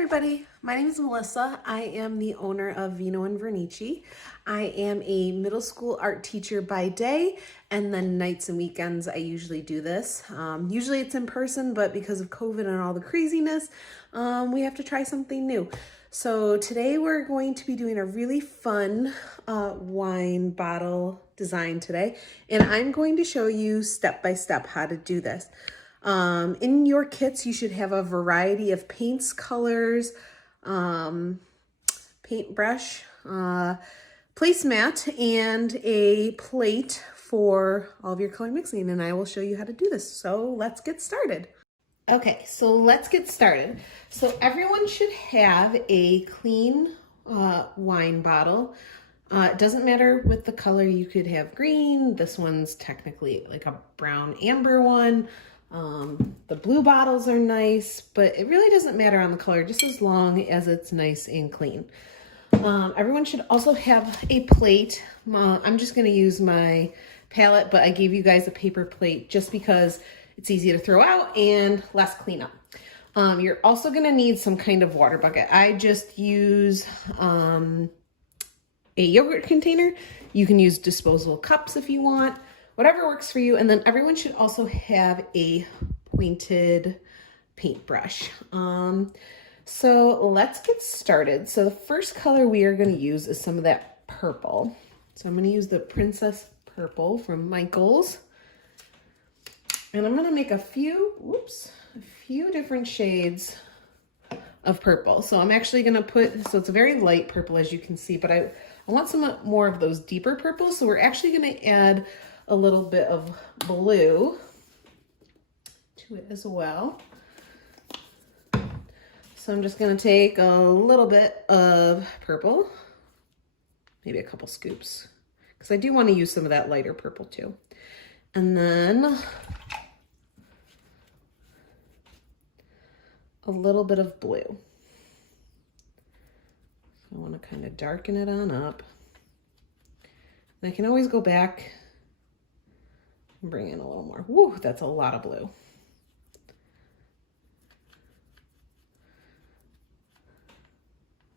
Everybody, my name is Melissa. I am the owner of Vino and Vernici. I am a middle school art teacher by day, and then nights and weekends I usually do this. Usually it's in person, but because of COVID and all the craziness, we have to try something new. So today we're going to be doing a really fun wine bottle design today, and I'm going to show you step by step how to do this. In your kits, you should have a variety of paints, colors, paintbrush, placemat, and a plate for all of your color mixing, and I will show you how to do this. So let's get started. Okay, so let's get started. So everyone should have a clean wine bottle. It doesn't matter with the color. You could have green. This one's technically like a brown amber one. The blue bottles are nice, but it really doesn't matter on the color, just as long as it's nice and clean. Everyone should also have a plate. I'm just going to use my palette, but I gave you guys a paper plate just because it's easy to throw out and less cleanup. You're also going to need some kind of water bucket. I just use a yogurt container. You can use disposable cups if you want. Whatever works for you. And then everyone should also have a pointed paintbrush. So let's get started. So the first color we are going to use is some of that purple. So I'm going to use the Princess Purple from Michaels. And I'm going to make a few different shades of purple. So I'm actually going to put, so it's a very light purple as you can see, but I want some more of those deeper purples. So we're actually going to add a little bit of blue to it as well. So I'm just going to take a little bit of purple, maybe a couple scoops, because I do want to use some of that lighter purple too. And then a little bit of blue. So I want to kind of darken it on up. And I can always go back and bring in a little more. Woo, that's a lot of blue.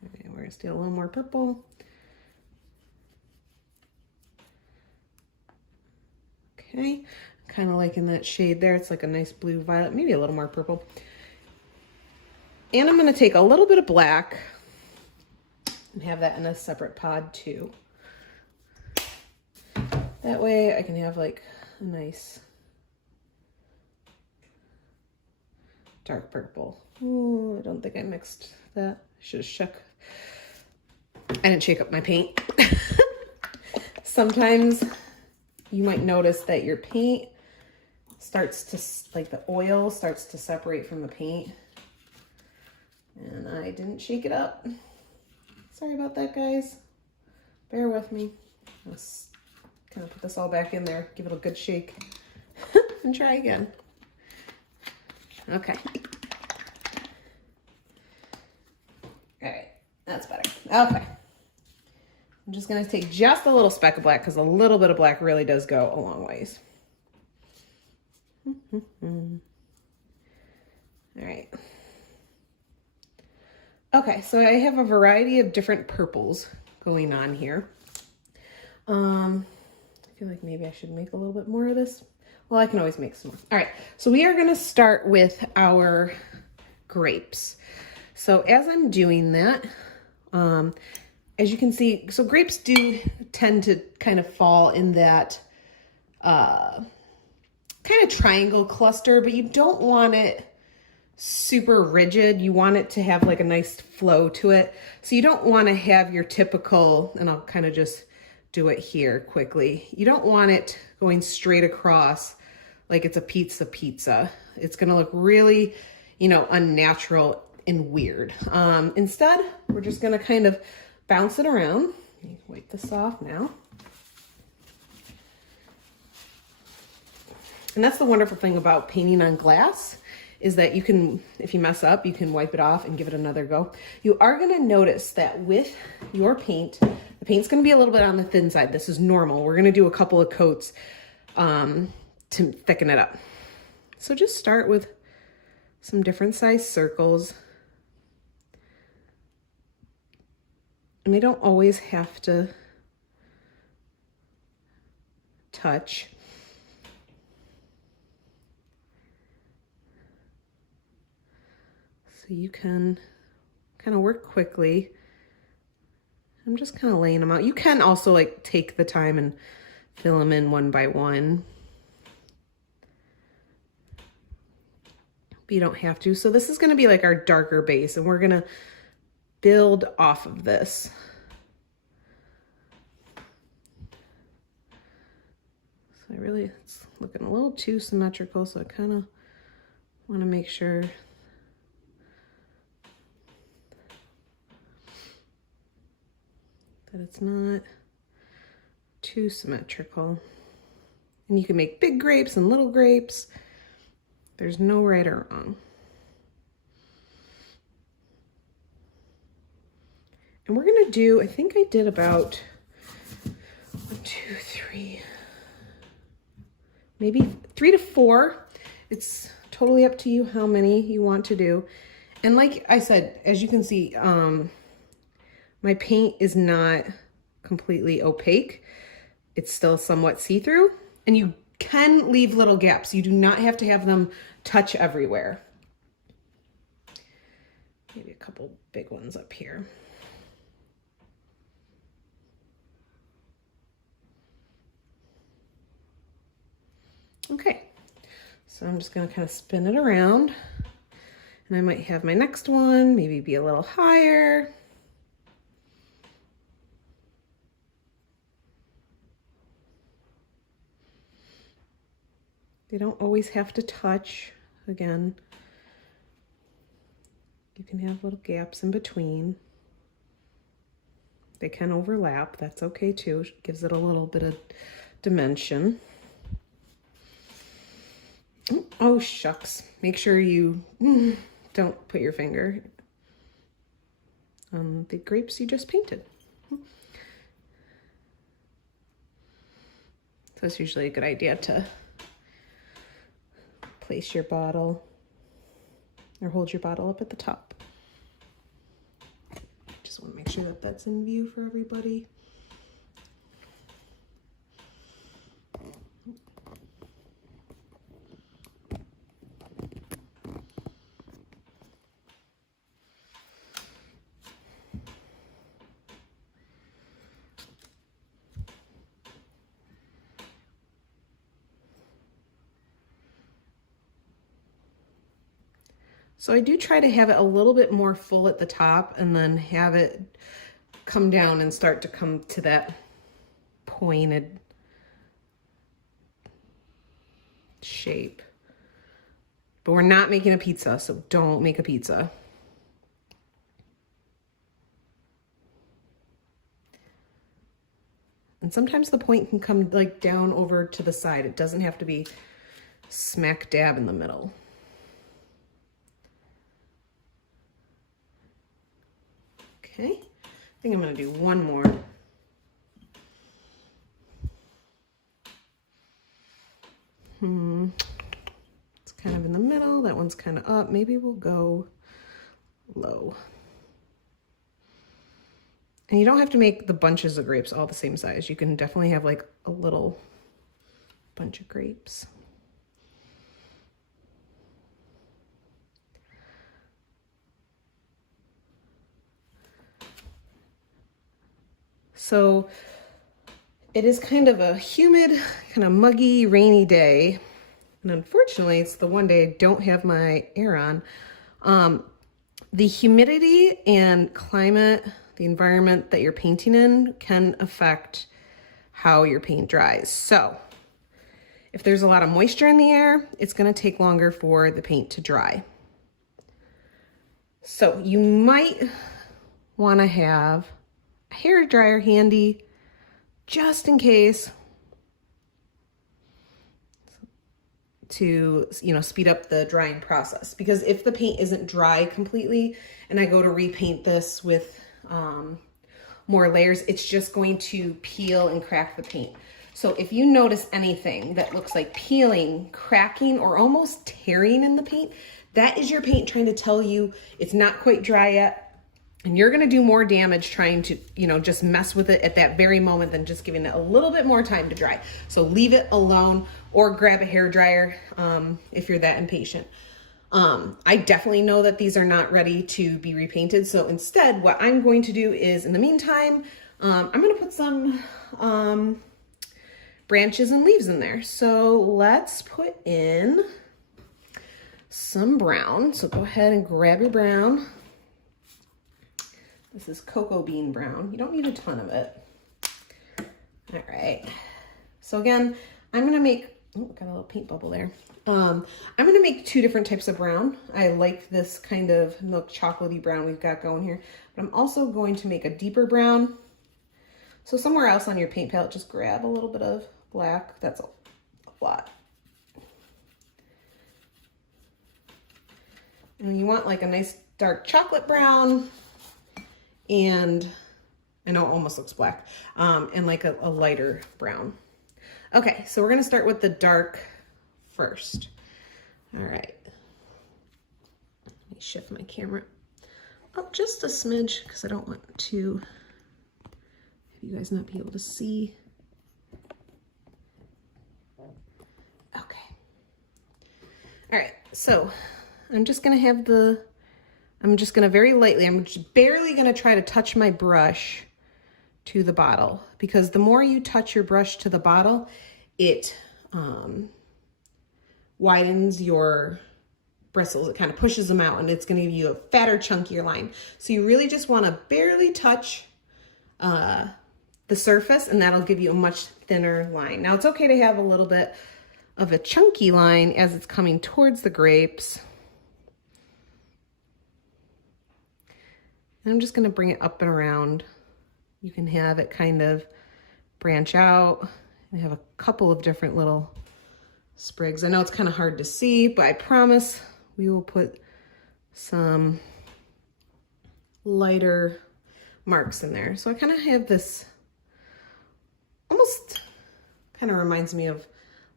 Okay, we're gonna steal a little more purple. Okay, kind of liking that shade there. It's like a nice blue violet, maybe a little more purple. And I'm gonna take a little bit of black and have that in a separate pod too. That way I can have like a nice dark purple. Ooh, I don't think I mixed that. I should have shook. I didn't shake up my paint. Sometimes you might notice that your paint starts to, like the oil starts to separate from the paint. And I didn't shake it up. Sorry about that, guys. Bear with me. Let's kind of put this all back in there, give it a good shake, and try again. Okay. All right, that's better. Okay. I'm just gonna take just a little speck of black because a little bit of black really does go a long ways. All right. Okay, so I have a variety of different purples going on here. I feel like maybe I should make a little bit more of this. Well, I can always make some more. All right, so we are gonna start with our grapes. So as I'm doing that, as you can see, so grapes do tend to kind of fall in that kind of triangle cluster, but you don't want it super rigid. You want it to have like a nice flow to it. So you don't want to have your typical, and I'll kind of just do it here quickly. You don't want it going straight across like it's a pizza. It's going to look really, unnatural and weird. Instead, we're just going to kind of bounce it around. Let me wipe this off now. And that's the wonderful thing about painting on glass, is that you can, if you mess up, you can wipe it off and give it another go. You are gonna notice that with your paint, the paint's gonna be a little bit on the thin side. This is normal. We're gonna do a couple of coats to thicken it up. So just start with some different size circles And they don't always have to touch. So you can kind of work quickly. I'm just kind of laying them out. You can also like take the time and fill them in one by one, but you don't have to. So this is going to be like our darker base, and we're going to build off of this. So it's looking a little too symmetrical, so I kind of want to make sure that it's not too symmetrical. And you can make big grapes and little grapes. There's no right or wrong. And we're gonna do, I think I did about 1, 2, 3, maybe 3 to 4. It's totally up to you how many you want to do. And like I said, as you can see, my paint is not completely opaque. It's still somewhat see-through, and you can leave little gaps. You do not have to have them touch everywhere. Maybe a couple big ones up here. Okay, so I'm just gonna kind of spin it around, and I might have my next one maybe be a little higher. They don't always have to touch. Again, you can have little gaps in between. They can overlap, that's okay too. It gives it a little bit of dimension. Oh shucks, make sure you don't put your finger on the grapes you just painted. So it's usually a good idea to place your bottle or hold your bottle up at the top. Just want to make sure that that's in view for everybody. So I do try to have it a little bit more full at the top and then have it come down and start to come to that pointed shape. But we're not making a pizza, so don't make a pizza. And sometimes the point can come like down over to the side. It doesn't have to be smack dab in the middle. Okay, I think I'm gonna do one more. It's kind of in the middle. That one's kind of up. Maybe we'll go low. And you don't have to make the bunches of grapes all the same size. You can definitely have like a little bunch of grapes. So it is kind of a humid, kind of muggy, rainy day. And unfortunately, it's the one day I don't have my air on. The humidity and climate, the environment that you're painting in can affect how your paint dries. So if there's a lot of moisture in the air, it's gonna take longer for the paint to dry. So you might wanna have a hair dryer handy just in case, to, you know, speed up the drying process. Because if the paint isn't dry completely and I go to repaint this with more layers, it's just going to peel and crack the paint. So if you notice anything that looks like peeling, cracking, or almost tearing in the paint, that is your paint trying to tell you it's not quite dry yet. And you're gonna do more damage trying to, you know, just mess with it at that very moment than just giving it a little bit more time to dry. So leave it alone or grab a hair dryer if you're that impatient. I definitely know that these are not ready to be repainted. So instead, what I'm going to do is, in the meantime, I'm gonna put some branches and leaves in there. So let's put in some brown. So go ahead and grab your brown. This is cocoa bean brown. You don't need a ton of it. All right. So again, I'm gonna make, oh, got a little paint bubble there. I'm gonna make 2 different types of brown. I like this kind of milk chocolatey brown we've got going here, but I'm also going to make a deeper brown. So somewhere else on your paint palette, just grab a little bit of black. That's a lot. And you want like a nice dark chocolate brown, and I know it almost looks black, and like a lighter brown. Okay, so we're gonna start with the dark first. All right. Let me shift my camera up just a smidge because I don't want to have you guys not be able to see. Okay. All right, so I'm just gonna have I'm just gonna very lightly, I'm just barely gonna try to touch my brush to the bottle, because the more you touch your brush to the bottle, it widens your bristles. It kind of pushes them out and it's gonna give you a fatter, chunkier line. So you really just wanna barely touch the surface, and that'll give you a much thinner line. Now it's okay to have a little bit of a chunky line as it's coming towards the grapes. And I'm just gonna bring it up and around. You can have it kind of branch out. I have a couple of different little sprigs. I know it's kind of hard to see, but I promise we will put some lighter marks in there. So I kind of have this, almost kind of reminds me of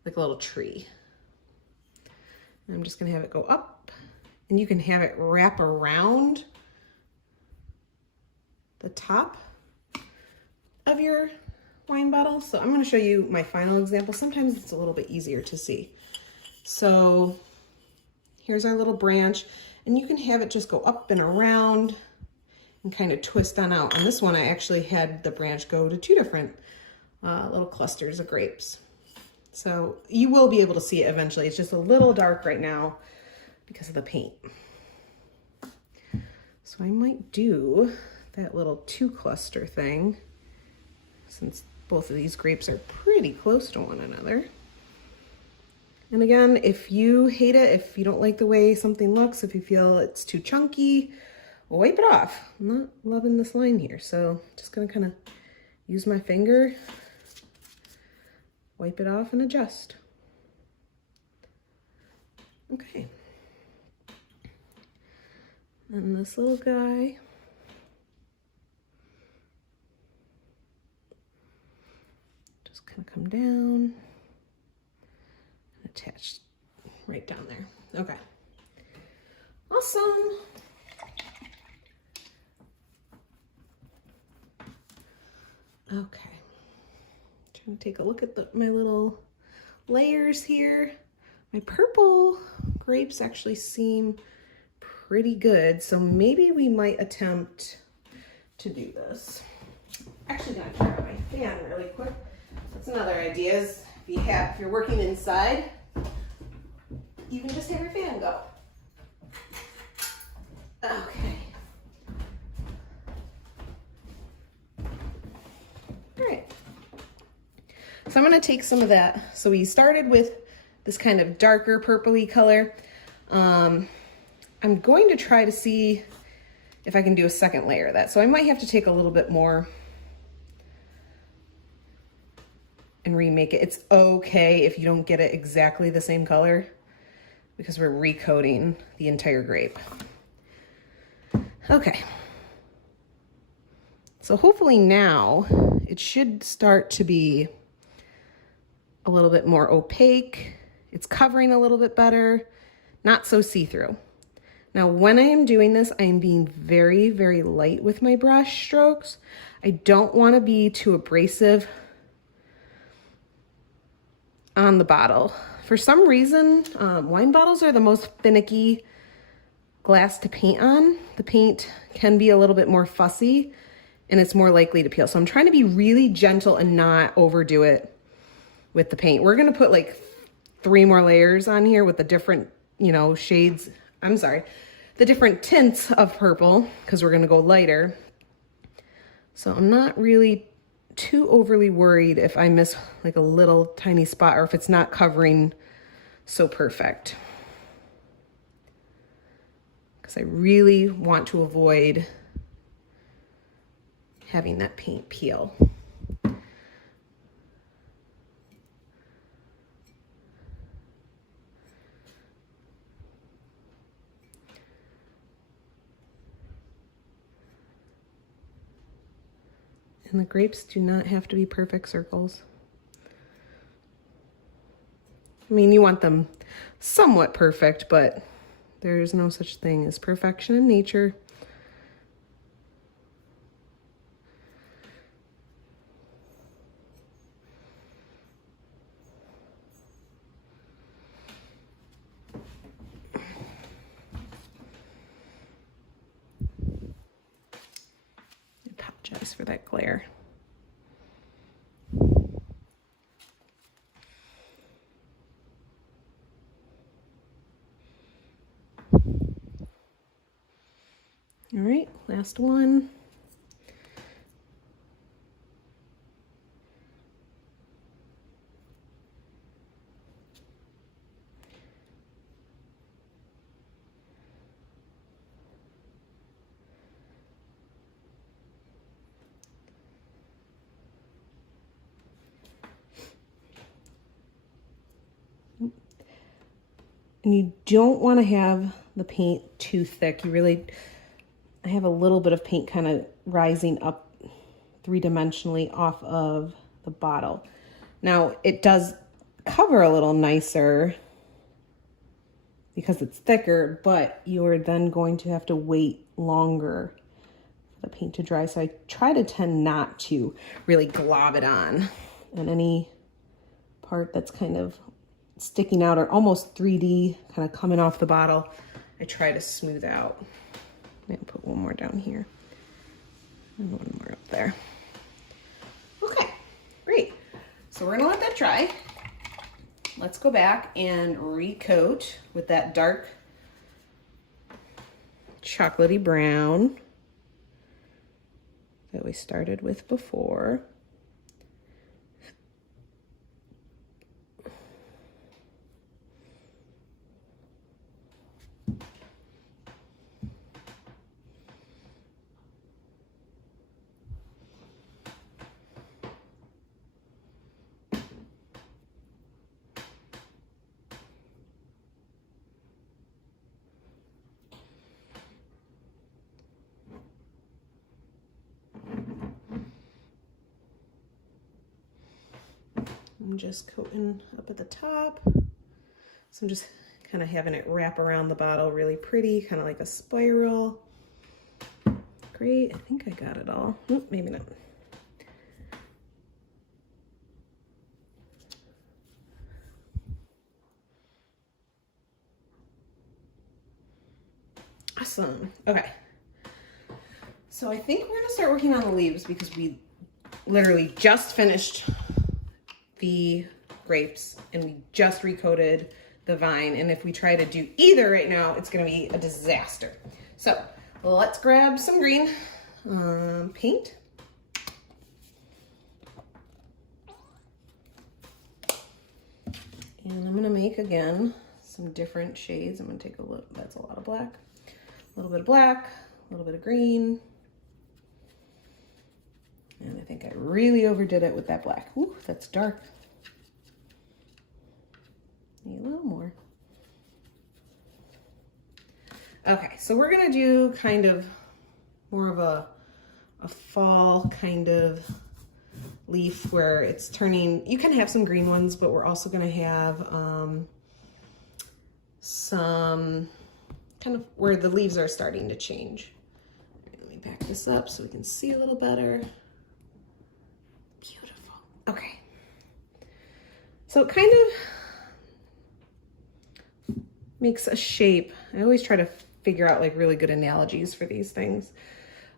like a little tree. And I'm just gonna have it go up, and you can have it wrap around the top of your wine bottle. So I'm going to show you my final example. Sometimes it's a little bit easier to see. So here's our little branch, and you can have it just go up and around and kind of twist on out. On this one, I actually had the branch go to 2 different little clusters of grapes. So you will be able to see it eventually. It's just a little dark right now because of the paint. So I might do that little 2 cluster thing, since both of these grapes are pretty close to one another. And again, if you hate it, if you don't like the way something looks, if you feel it's too chunky, wipe it off. I'm not loving this line here, so just gonna kind of use my finger, wipe it off and adjust. Okay. And this little guy, just kind of come down and attach right down there. Okay. Awesome. Okay. Trying to take a look at my little layers here. My purple grapes actually seem pretty good, so maybe we might attempt to do this. Actually, gonna grab my fan really quick. That's another idea, is if you're working inside, you can just have your fan go. Okay. All right. So I'm gonna take some of that. So we started with this kind of darker purpley color. I'm going to try to see if I can do a second layer of that. So I might have to take a little bit more and remake it. It's okay if you don't get it exactly the same color, because we're recoating the entire grape. Okay. So hopefully now it should start to be a little bit more opaque. It's covering a little bit better, not so see-through. Now, when I am doing this, I am being very, very light with my brush strokes. I don't want to be too abrasive on the bottle. For some reason, wine bottles are the most finicky glass to paint on. The paint can be a little bit more fussy and it's more likely to peel. So I'm trying to be really gentle and not overdo it with the paint. We're gonna put like 3 more layers on here with the different, you know, shades, the different tints of purple, because we're gonna go lighter. So I'm not really too overly worried if I miss like a little tiny spot or if it's not covering so perfect. Because I really want to avoid having that paint peel. And the grapes do not have to be perfect circles. I mean, you want them somewhat perfect, but there's no such thing as perfection in nature. Apologize for that glare. All right, last one. And you don't want to have the paint too thick. I have a little bit of paint kind of rising up 3-dimensionally off of the bottle. Now it does cover a little nicer because it's thicker, but you're then going to have to wait longer for the paint to dry. So I try to tend not to really glob it on. And any part that's kind of sticking out or almost 3D kind of coming off the bottle, I try to smooth out. I'm gonna put one more down here and one more up there. Okay, great. So we're gonna let that dry. Let's go back and recoat with that dark chocolatey brown that we started with before. I'm just coating up at the top. So I'm just kind of having it wrap around the bottle really pretty, kind of like a spiral. Great, I think I got it all. Oop, maybe not. Awesome, okay. So I think we're gonna start working on the leaves because we literally just finished the grapes and we just recoated the vine, and if we try to do either right now, it's gonna be a disaster. So let's grab some green paint. And I'm gonna make, again, some different shades. I'm gonna take a look, that's a lot of black. A little bit of black, a little bit of green. And I think I really overdid it with that black. Ooh, that's dark. Need a little more. Okay, so we're gonna do kind of more of a fall kind of leaf where it's turning, you can have some green ones, but we're also gonna have some kind of where the leaves are starting to change. Let me back this up so we can see a little better. Beautiful. Okay. So it kind of makes a shape. I always try to figure out like really good analogies for these things.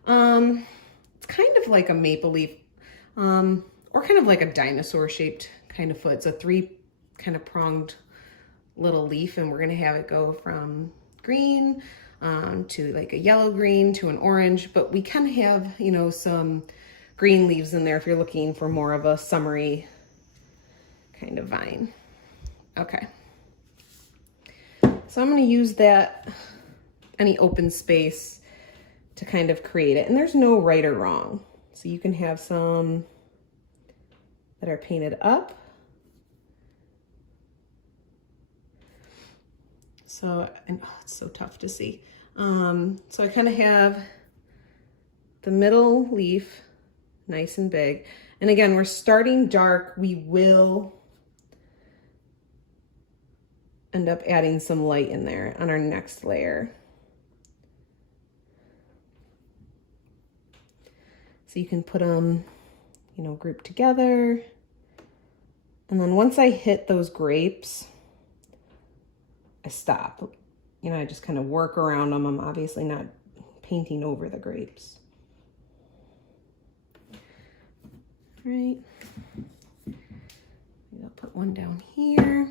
It's kind of like a maple leaf, or kind of like a dinosaur shaped kind of foot. It's a 3 kind of pronged little leaf, and we're gonna have it go from green to like a yellow green to an orange, but we can have, you know, some green leaves in there if you're looking for more of a summery kind of vine. Okay. So I'm going to use that, any open space, to kind of create it. And there's no right or wrong. So you can have some that are painted up. So, and oh, it's so tough to see. So I kind of have the middle leaf nice and big. And again, we're starting dark. We will end up adding some light in there on our next layer. So you can put them, you know, grouped together. And then once I hit those grapes, I stop. You know, I just kind of work around them. I'm obviously not painting over the grapes. All right. Maybe I'll put one down here.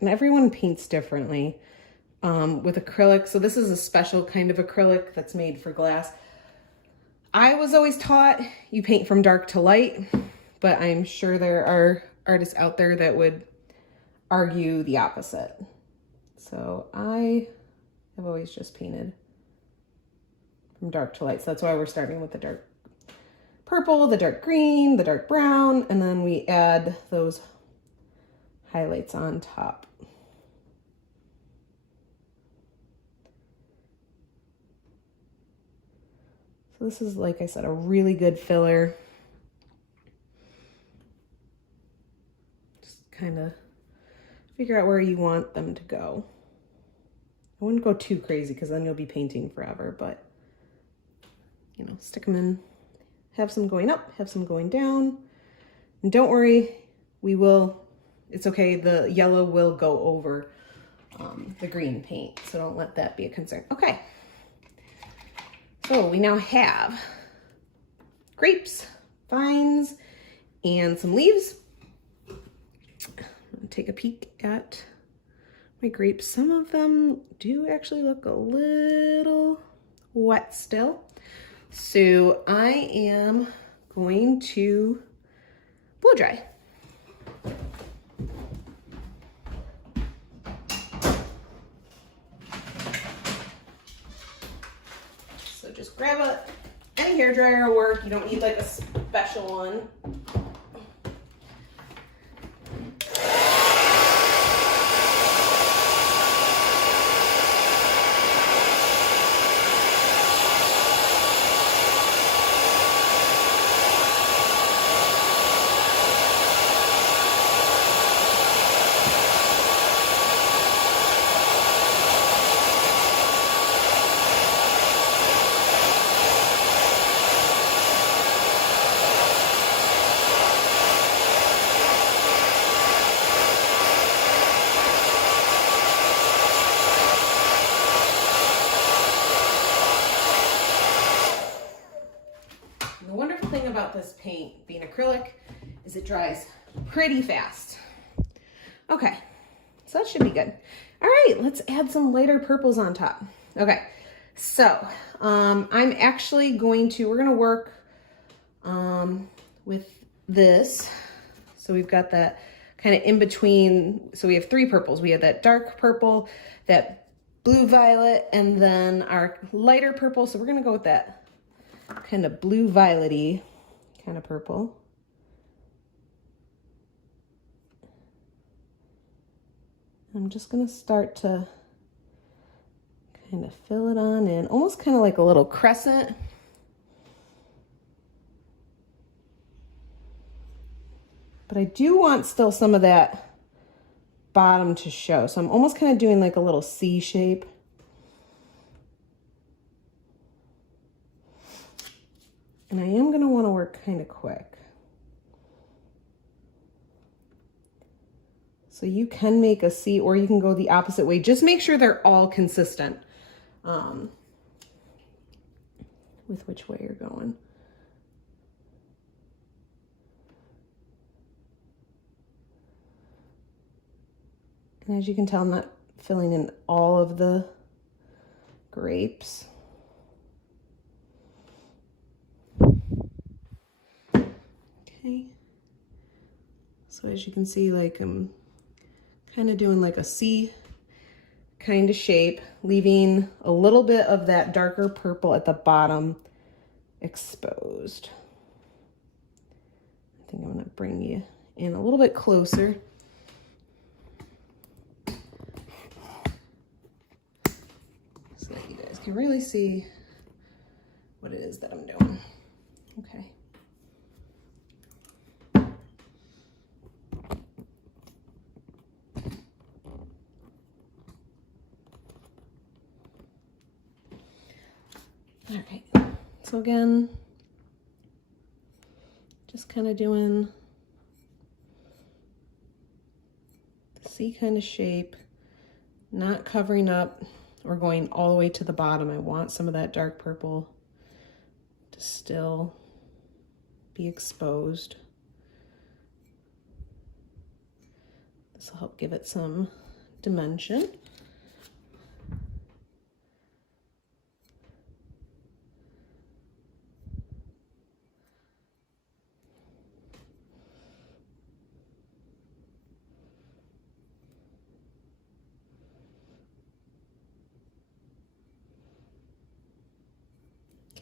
And everyone paints differently with acrylic. So this is a special kind of acrylic that's made for glass. I was always taught you paint from dark to light, but I'm sure there are artists out there that would argue the opposite. So I have always just painted from dark to light. So that's why we're starting with the dark purple, the dark green, the dark brown, and then we add those highlights on top. So this is, like I said, a really good filler. Just kind of figure out where you want them to go. I wouldn't go too crazy because then you'll be painting forever, but you know, stick them in, have some going up, have some going down. And don't worry, it's okay, the yellow will go over the green paint, so don't let that be a concern. Okay, so we now have grapes, vines, and some leaves. I'm gonna take a peek at my grapes. Some of them do actually look a little wet still. So I am going to blow dry. So just grab any hairdryer will work. You don't need like a special one. About this paint being acrylic is it dries pretty fast. Okay, so that should be good. All right, let's add some lighter purples on top. Okay, so I'm actually we're gonna work with this. So we've got that kind of in between. So we have 3 purples. We have that dark purple, that blue violet, and then our lighter purple. So we're gonna go with that kind of blue violety kind of purple. I'm just gonna start to kind of fill it on in, almost kind of like a little crescent. But I do want still some of that bottom to show. So I'm almost kind of doing like a little C shape. And I am gonna wanna work kind of quick. So you can make a C or you can go the opposite way. Just make sure they're all consistent with which way you're going. And as you can tell, I'm not filling in all of the grapes. Okay. So as you can see, like I'm kind of doing like a C kind of shape, leaving a little bit of that darker purple at the bottom exposed. I think I'm gonna bring you in a little bit closer. So that you guys can really see what it is that I'm doing. Okay. All right, so again, just kind of doing the C kind of shape, not covering up or going all the way to the bottom. I want some of that dark purple to still be exposed. This will help give it some dimension.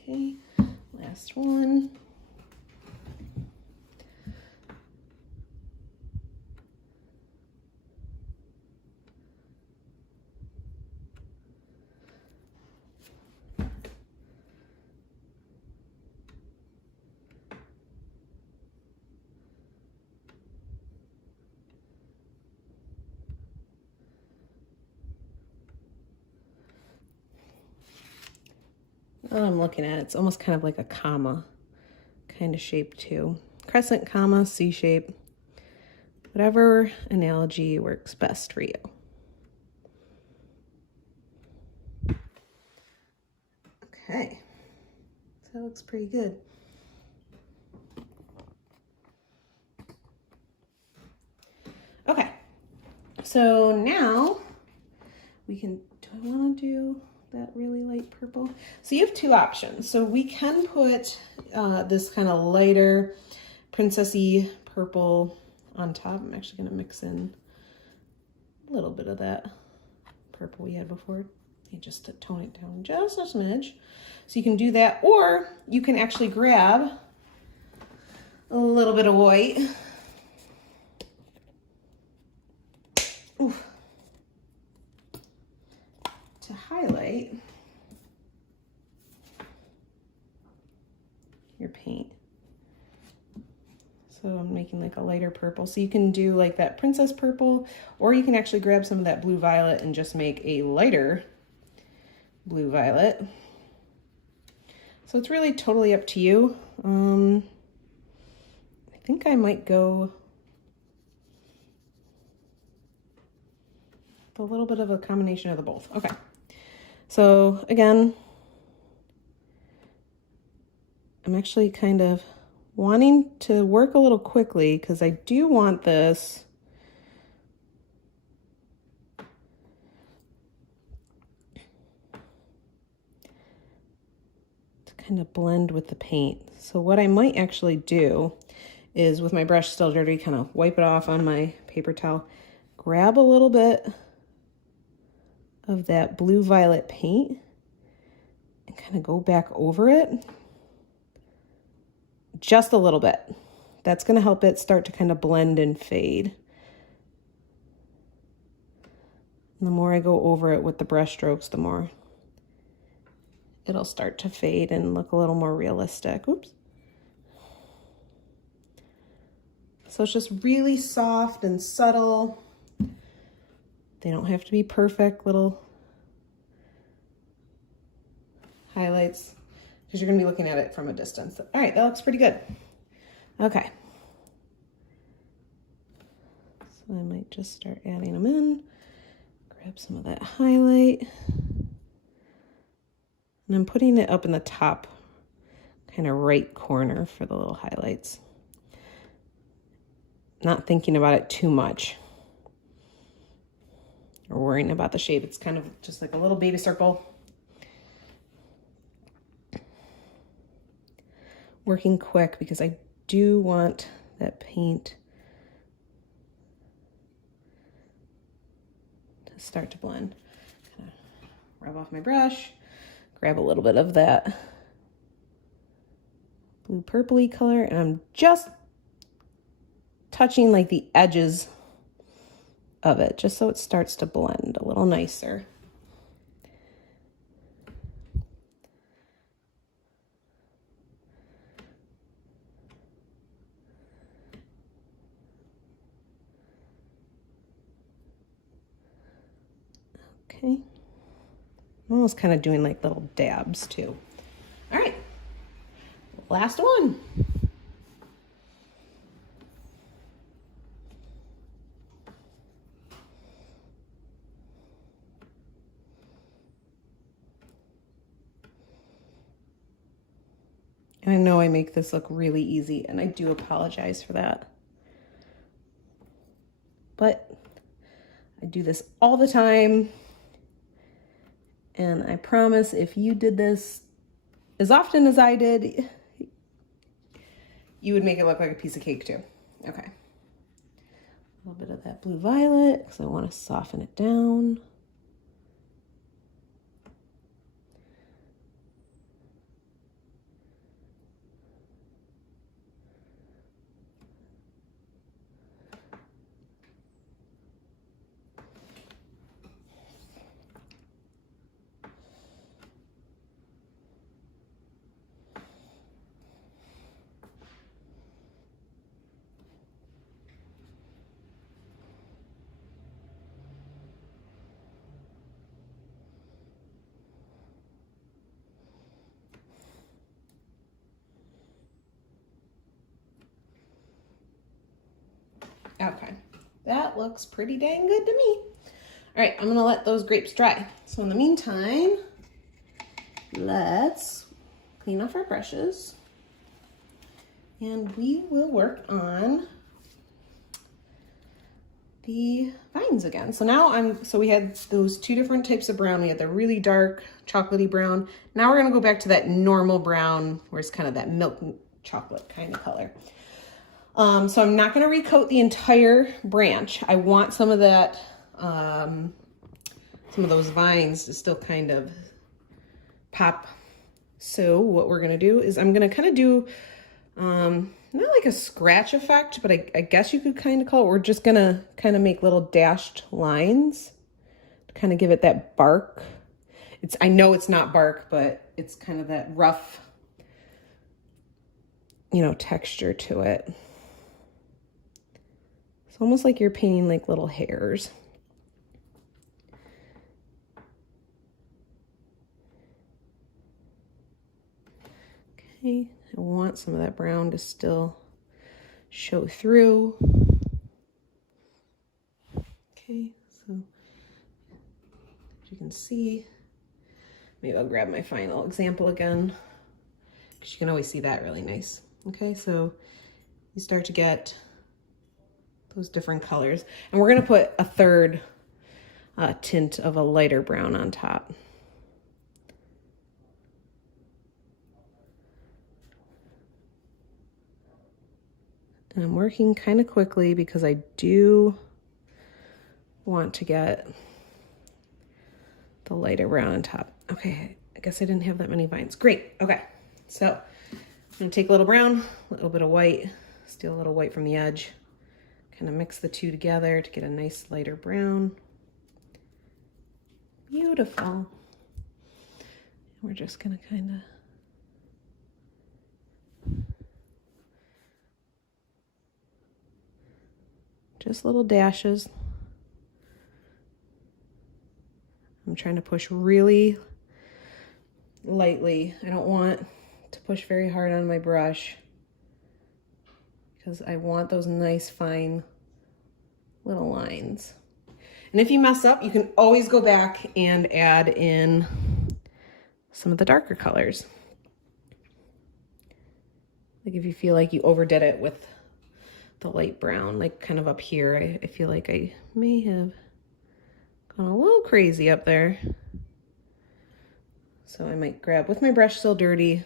Okay, last one. Now I'm looking at it, it's almost kind of like a comma kind of shape too. Crescent, comma, C shape, whatever analogy works best for you. Okay, so that looks pretty good. Okay, so now we can, do I want to do that really light purple? So you have two options. So we can put this kind of lighter princessy purple on top. I'm actually going to mix in a little bit of that purple we had before, just to tone it down just a smidge. So you can do that, or you can actually grab a little bit of white. Oof. To highlight your paint. So I'm making like a lighter purple. So you can do like that princess purple, or you can actually grab some of that blue violet and just make a lighter blue violet. So it's really totally up to you. I think I might go with a little bit of a combination of the both. Okay. So again, I'm actually kind of wanting to work a little quickly because I do want this to kind of blend with the paint. So what I might actually do is, with my brush still dirty, kind of wipe it off on my paper towel, grab a little bit of that blue violet paint and kind of go back over it just a little bit. That's going to help it start to kind of blend and fade. And the more I go over it with the brush strokes, the more it'll start to fade and look a little more realistic. Oops. So it's just really soft and subtle. They don't have to be perfect little highlights because you're going to be looking at it from a distance. All right, that looks pretty good. Okay. So I might just start adding them in. Grab some of that highlight. And I'm putting it up in the top, kind of right corner for the little highlights. Not thinking about it too much or worrying about the shape. It's kind of just like a little baby circle. Working quick because I do want that paint to start to blend. Kind of rub off my brush, grab a little bit of that blue purpley color, and I'm just touching like the edges of it just so it starts to blend a little nicer. Okay. I'm almost kind of doing like little dabs too. All right, last one. And I know I make this look really easy, and I do apologize for that. But I do this all the time. And I promise if you did this as often as I did, you would make it look like a piece of cake too. Okay. A little bit of that blue violet because I want to soften it down. Okay, that looks pretty dang good to me. All right, I'm gonna let those grapes dry. So in the meantime, let's clean off our brushes and we will work on the vines again. So now so we had those two different types of brown. We had the really dark chocolatey brown. Now we're gonna go back to that normal brown where it's kind of that milk chocolate kind of color. So I'm not going to recoat the entire branch. I want some of that, some of those vines to still kind of pop. So what we're going to do is I'm going to kind of do, not like a scratch effect, but I guess you could kind of call it, we're just going to kind of make little dashed lines to kind of give it that bark. I know it's not bark, but it's kind of that rough, texture to it. It's almost like you're painting like little hairs. Okay, I want some of that brown to still show through. Okay, so as you can see, maybe I'll grab my final example again because you can always see that really nice. Okay, so you start to get those different colors. And we're gonna put a third tint of a lighter brown on top. And I'm working kind of quickly because I do want to get the lighter brown on top. Okay, I guess I didn't have that many vines. Great, okay. So I'm gonna take a little brown, a little bit of white, steal a little white from the edge, kind of mix the two together to get a nice lighter brown. Beautiful. We're just gonna kind of just little dashes. I'm trying to push really lightly. I don't want to push very hard on my brush because I want those nice fine little lines. And if you mess up, you can always go back and add in some of the darker colors. Like if you feel like you overdid it with the light brown, like kind of up here, I feel like I may have gone a little crazy up there. So I might grab, with my brush still dirty,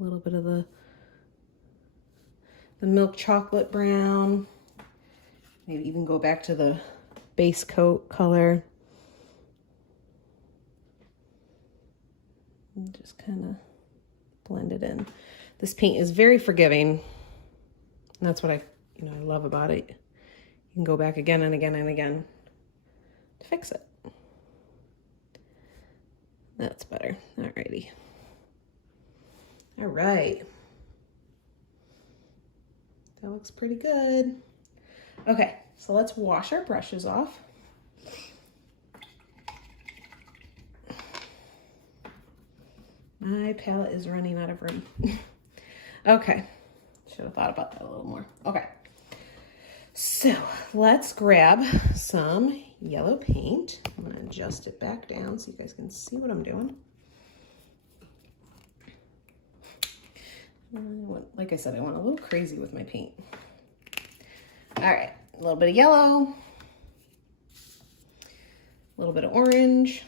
a little bit of the milk chocolate brown. Maybe even go back to the base coat color. And just kind of blend it in. This paint is very forgiving. And that's what I love about it. You can go back again and again and again to fix it. That's better. Alrighty. All right. That looks pretty good. Okay, so let's wash our brushes off. My palette is running out of room. Okay, should have thought about that a little more. Okay, so let's grab some yellow paint. I'm gonna adjust it back down so you guys can see what I'm doing. Like I said, I went a little crazy with my paint. All right, a little bit of yellow, a little bit of orange.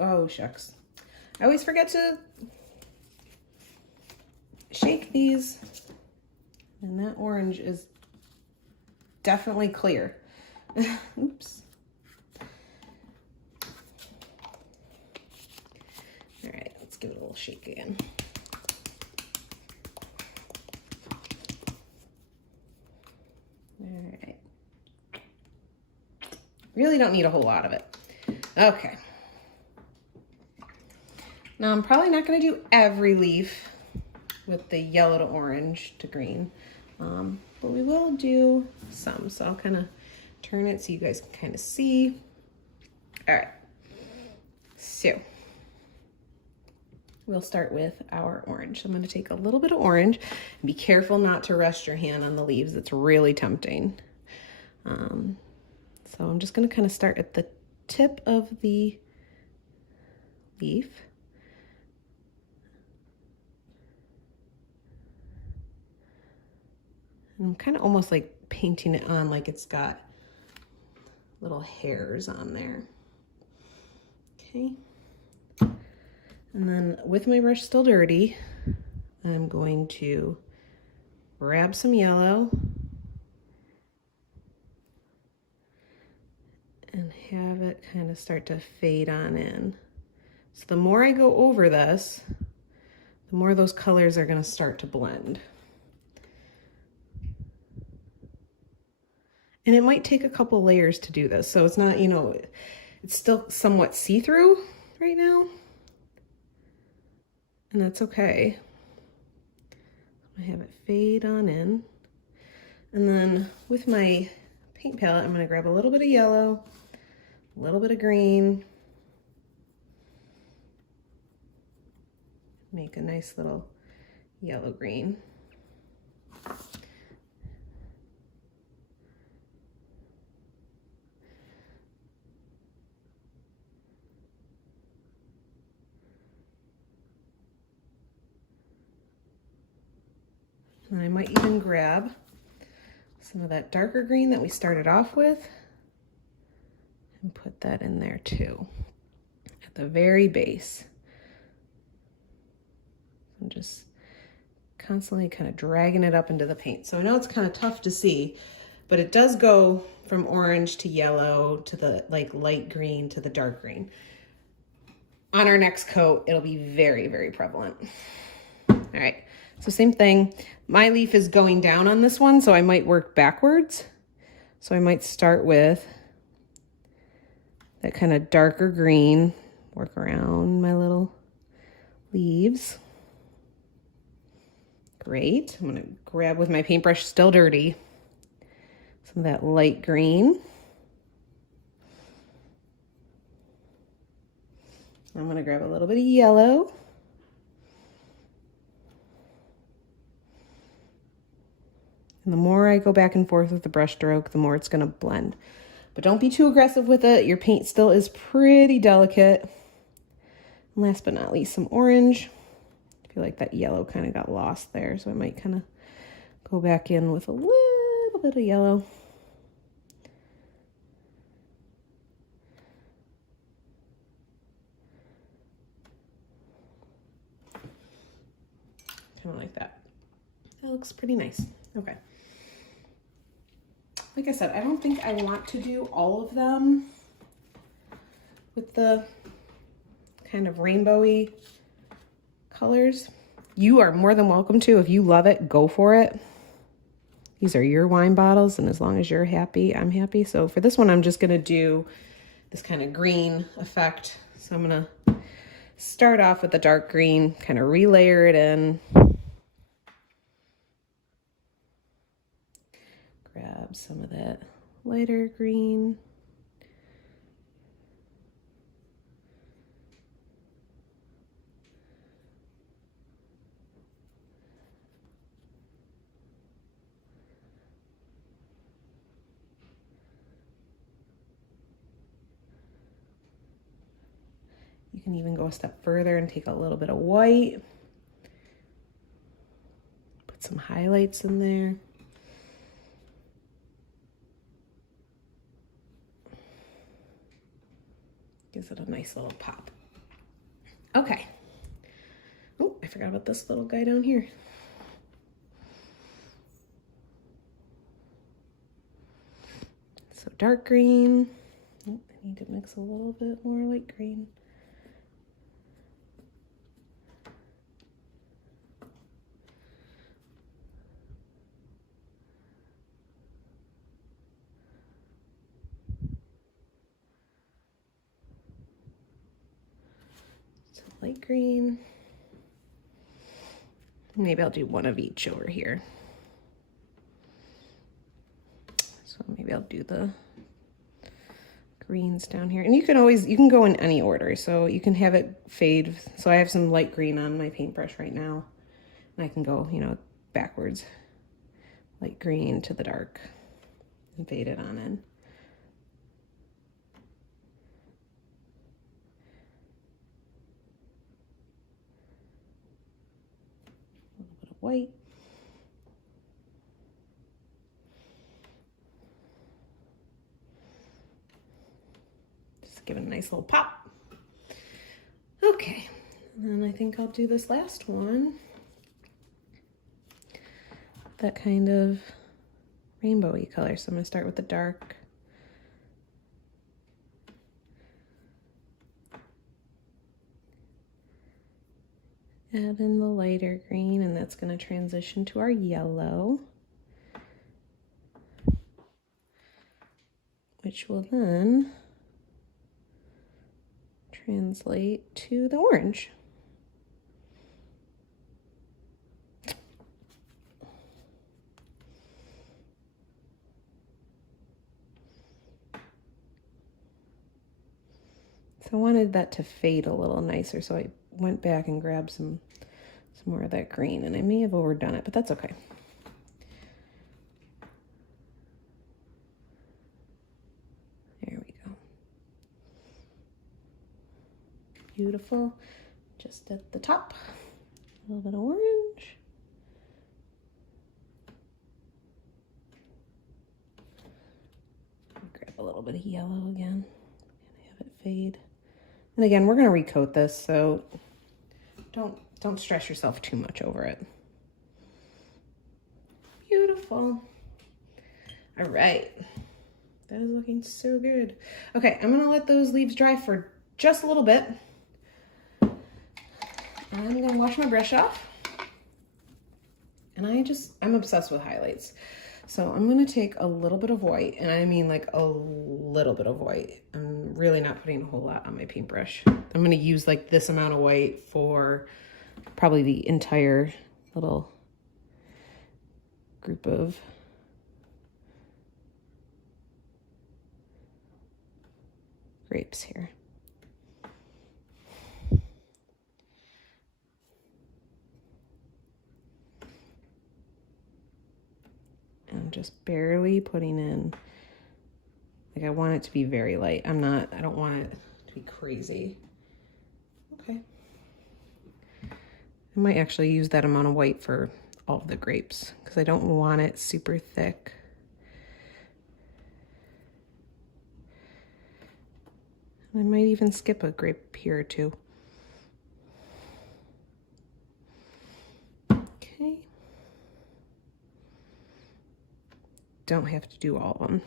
Oh, shucks. I always forget to shake these, and that orange is definitely clear. Oops. All right, let's give it a little shake again. All right. Really don't need a whole lot of it. Okay. Now I'm probably not going to do every leaf with the yellow to orange to green, but we will do some. So I'll kind of turn it so you guys can kind of see. All right. So we'll start with our orange. I'm going to take a little bit of orange and be careful not to rest your hand on the leaves. It's really tempting. So I'm just going to kind of start at the tip of the leaf. And I'm kind of almost like painting it on like it's got little hairs on there. Okay. And then with my brush still dirty, I'm going to grab some yellow and have it kind of start to fade on in. So the more I go over this, the more those colors are going to start to blend. And it might take a couple layers to do this. So it's not, it's still somewhat see-through right now. And that's okay. I have it fade on in. And then with my paint palette, I'm going to grab a little bit of yellow, a little bit of green. Make a nice little yellow-green. And I might even grab some of that darker green that we started off with and put that in there too, at the very base. I'm just constantly kind of dragging it up into the paint. So I know it's kind of tough to see, but it does go from orange to yellow to the light green to the dark green. On our next coat, it'll be very, very prevalent. All right. So same thing, my leaf is going down on this one, so I might work backwards. So I might start with that kind of darker green, work around my little leaves. Great. I'm going to grab with my paintbrush, still dirty, some of that light green. I'm going to grab a little bit of yellow. And the more I go back and forth with the brush stroke, the more it's going to blend. But don't be too aggressive with it. Your paint still is pretty delicate. And last but not least, some orange. I feel like that yellow kind of got lost there, so I might kind of go back in with a little bit of yellow. Kind of like that. That looks pretty nice. Okay. Like I said, I don't think I want to do all of them with the kind of rainbowy colors. You are more than welcome to. If you love it, go for it. These are your wine bottles, and as long as you're happy, I'm happy. So for this one, I'm just going to do this kind of green effect. So I'm going to start off with the dark green, kind of relayer it in. Grab some of that lighter green. You can even go a step further and take a little bit of white. Put some highlights in there. Gives it a nice little pop. Okay. Oh, I forgot about this little guy down here. So dark green. Oh, I need to mix a little bit more light green. Light green. Maybe I'll do one of each over here. So maybe I'll do the greens down here. And you can go in any order. So you can have it fade. So I have some light green on my paintbrush right now. And I can go, backwards. Light green to the dark and fade it on in. White. Just give it a nice little pop. Okay, and then I think I'll do this last one. That kind of rainbowy color. So I'm going to start with the dark. Add in the lighter green, and that's going to transition to our yellow, which will then translate to the orange. So I wanted that to fade a little nicer, so I went back and grabbed some more of that green, and I may have overdone it, but that's okay. There we go. Beautiful. Just at the top, a little bit of orange. Grab a little bit of yellow again and have it fade. And again, we're going to recoat this, so don't stress yourself too much over it. Beautiful. All right. That is looking so good. Okay, I'm going to let those leaves dry for just a little bit. I'm going to wash my brush off. And I'm obsessed with highlights. So I'm gonna take a little bit of white, and I mean like a little bit of white. I'm really not putting a whole lot on my paintbrush. I'm gonna use like this amount of white for probably the entire little group of grapes here. I'm just barely putting in, like I want it to be very light. I don't want it to be crazy. Okay. I might actually use that amount of white for all of the grapes because I don't want it super thick. I might even skip a grape here or two. Okay. Don't have to do all of them.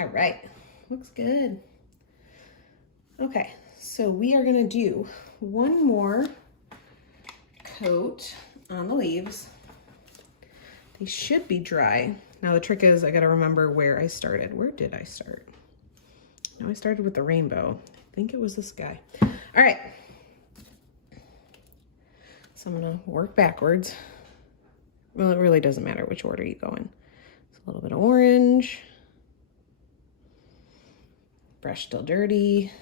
All right, looks good. Okay, so we are gonna do one more coat on the leaves. They should be dry. Now the trick is I gotta remember where I started. Where did I start? No, I started with the rainbow. I think it was this guy. All right. So I'm gonna work backwards. Well, it really doesn't matter which order you go in. It's a little bit of orange. Brush still dirty.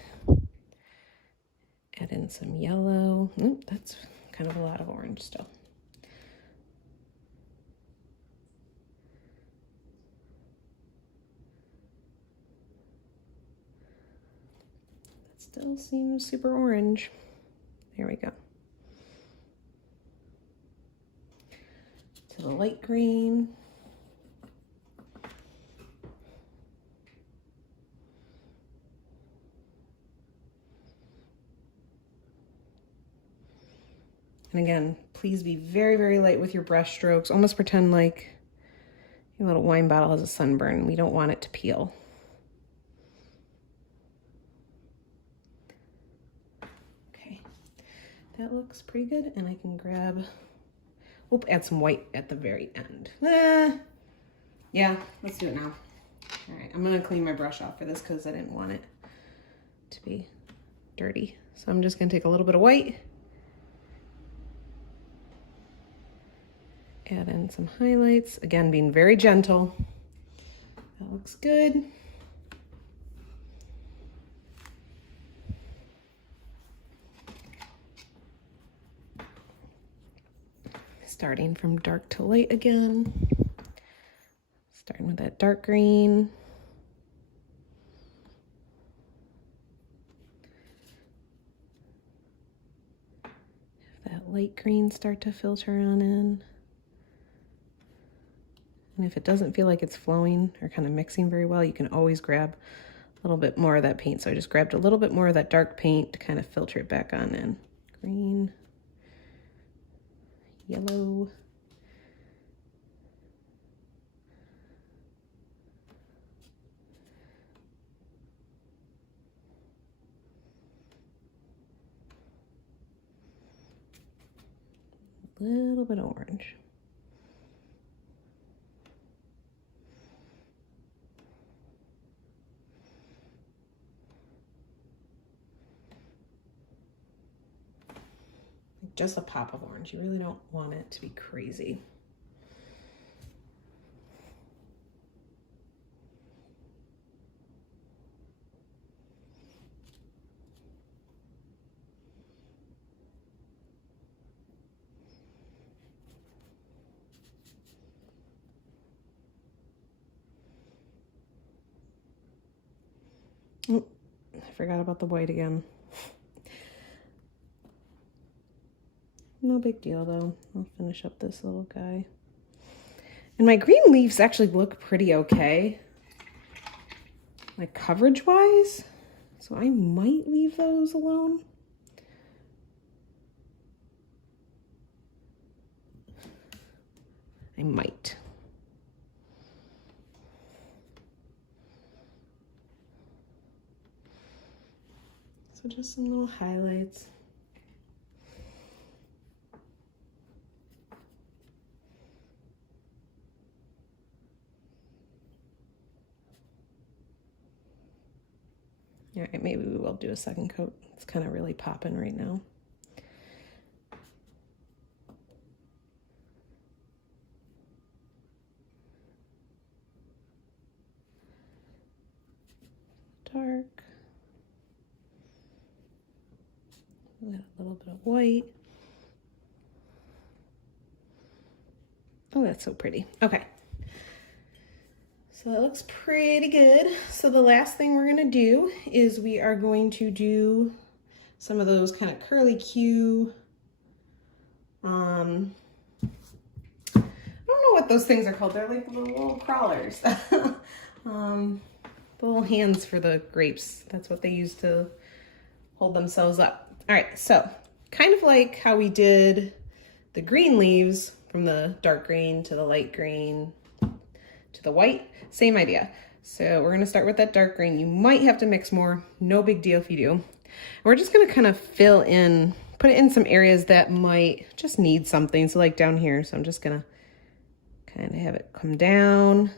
Add in some yellow. That's kind of a lot of orange still. That still seems super orange. There we go. To the light green. And again, please be very, very light with your brush strokes. Almost pretend like your little wine bottle has a sunburn. We don't want it to peel. Okay, that looks pretty good. And I can grab, add some white at the very end. Yeah, let's do it now. All right, I'm gonna clean my brush off for this because I didn't want it to be dirty. So I'm just gonna take a little bit of white. Add in some highlights. Again, being very gentle. That looks good. Starting from dark to light again. Starting with that dark green. Have that light green start to filter on in. And if it doesn't feel like it's flowing or kind of mixing very well, you can always grab a little bit more of that paint. So I just grabbed a little bit more of that dark paint to kind of filter it back on in. Green, yellow. A little bit of orange. Just a pop of orange. You really don't want it to be crazy. Oh, I forgot about the white again. No big deal though. I'll finish up this little guy. And my green leaves actually look pretty okay, like coverage wise. So I might leave those alone. I might. So just some little highlights. All right, maybe we will do a second coat. It's kind of really popping right now. Dark. A little bit of white. Oh, that's so pretty. Okay. So that looks pretty good. So the last thing we're gonna do is we are going to do some of those kind of curly Q. I don't know what those things are called. They're like the little crawlers. The little hands for the grapes. That's what they use to hold themselves up. All right, so kind of like how we did the green leaves from the dark green to the light green to the white, same idea. So we're gonna start with that dark green. You might have to mix more, no big deal if you do. And we're just gonna kind of fill in, put it in some areas that might just need something. So like down here, so I'm just gonna kind of have it come down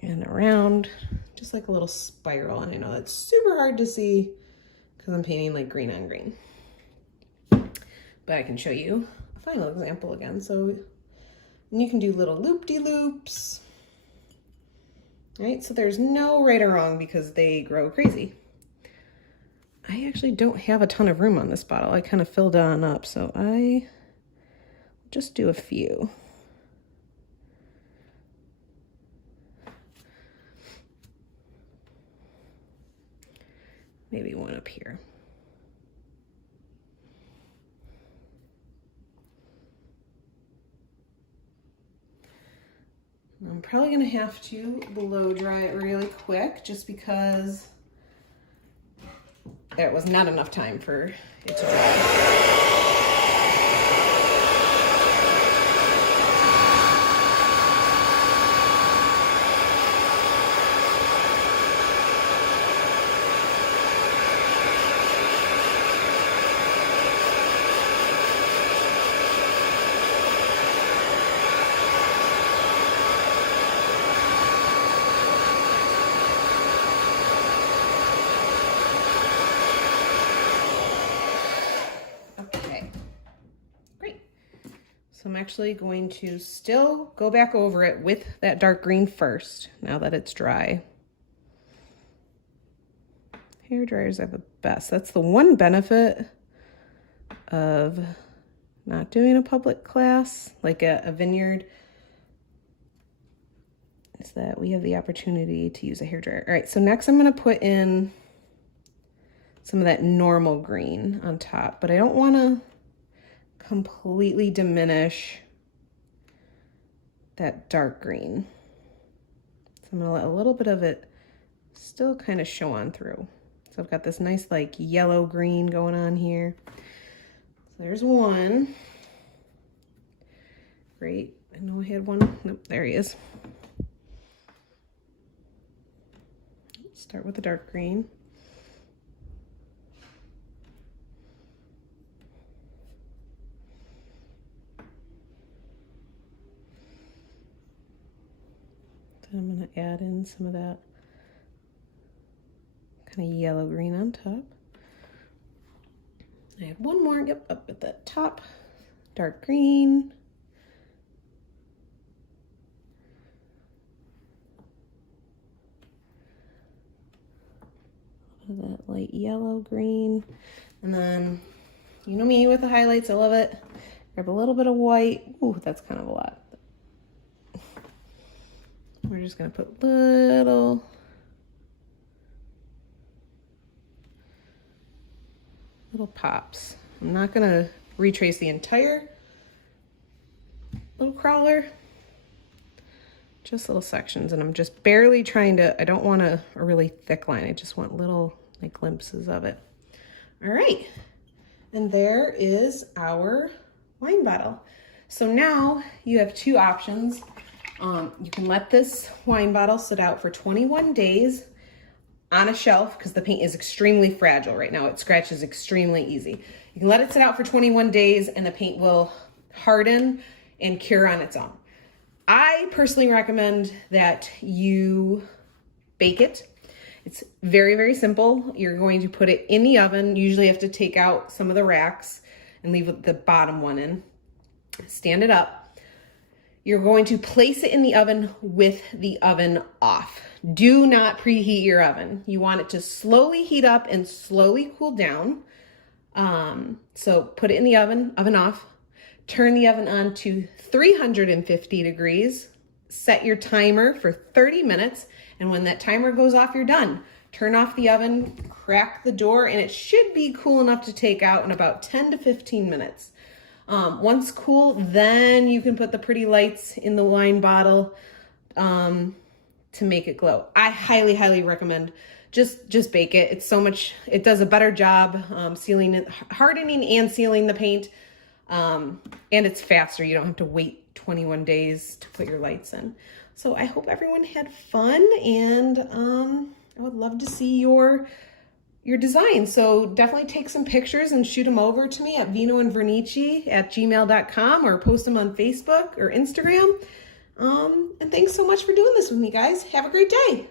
and around, just like a little spiral. And I know that's super hard to see because I'm painting like green on green. But I can show you a final example again. So you can do little loop-de-loops. Right, so there's no right or wrong because they grow crazy. I actually don't have a ton of room on this bottle. I kind of filled on up, so I just do a few. Maybe one up here. I'm probably gonna have to blow dry it really quick just because there was not enough time for it to dry. So I'm actually going to still go back over it with that dark green first, now that it's dry. Hair dryers are the best. That's the one benefit of not doing a public class, like a vineyard, is that we have the opportunity to use a hair dryer. All right, so next I'm gonna put in some of that normal green on top, but I don't wanna completely diminish that dark green. So I'm gonna let a little bit of it still kind of show on through. So I've got this nice like yellow green going on here. So there's one. Great, I know I had one. Nope, there he is. Start with the dark green. I'm going to add in some of that kind of yellow green on top. I have one more, yep, up at the top, dark green. That light yellow green. And then, you know me with the highlights, I love it. Grab a little bit of white. Ooh, that's kind of a lot. We're just gonna put little pops. I'm not gonna retrace the entire little crawler, just little sections, and I'm just barely trying to, I don't want a really thick line, I just want little like glimpses of it. All right, and there is our wine bottle. So now you have two options. You can let this wine bottle sit out for 21 days on a shelf because the paint is extremely fragile right now. It scratches extremely easy. You can let it sit out for 21 days and the paint will harden and cure on its own. I personally recommend that you bake it. It's very, very simple. You're going to put it in the oven. Usually you have to take out some of the racks and leave the bottom one in. Stand it up. You're going to place it in the oven with the oven off. Do not preheat your oven. You want it to slowly heat up and slowly cool down. So put it in the oven off. Turn the oven on to 350 degrees. Set your timer for 30 minutes. And when that timer goes off, you're done. Turn off the oven, crack the door, and it should be cool enough to take out in about 10 to 15 minutes. Once cool, then you can put the pretty lights in the wine bottle to make it glow. I highly, highly recommend just bake it. It's so much, it does a better job sealing it, hardening and sealing the paint. And it's faster. You don't have to wait 21 days to put your lights in. So I hope everyone had fun, and I would love to see your design. So definitely take some pictures and shoot them over to me at vinoandvernici@gmail.com, or post them on Facebook or Instagram. And thanks so much for doing this with me, guys. Have a great day.